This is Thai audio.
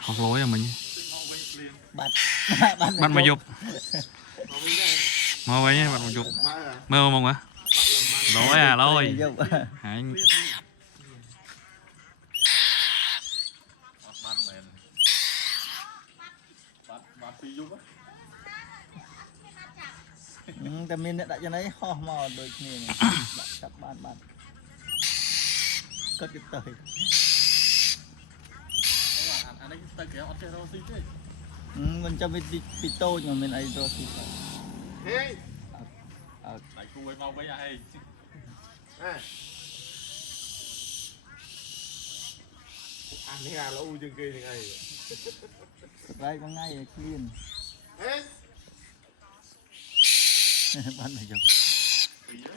học lối à mình bắt bắt mà dục mơ vậy nhé bắt mà dục mơ mong á lối à lối anhแต่มีเนี่ยจะไหนห่อหมอโดยนี่บัดกลับบ้านบัดก็จะเตยมันจะเป็นปิโต้อย่างเป็นไอโดรซิเฮ้ยไหนกูไปเมาไปไอ้อันนี้เราอูจึงเกยยังไงสบายก็ง่ายคลีนเฮ้ยบ้านไหนจ๊ะ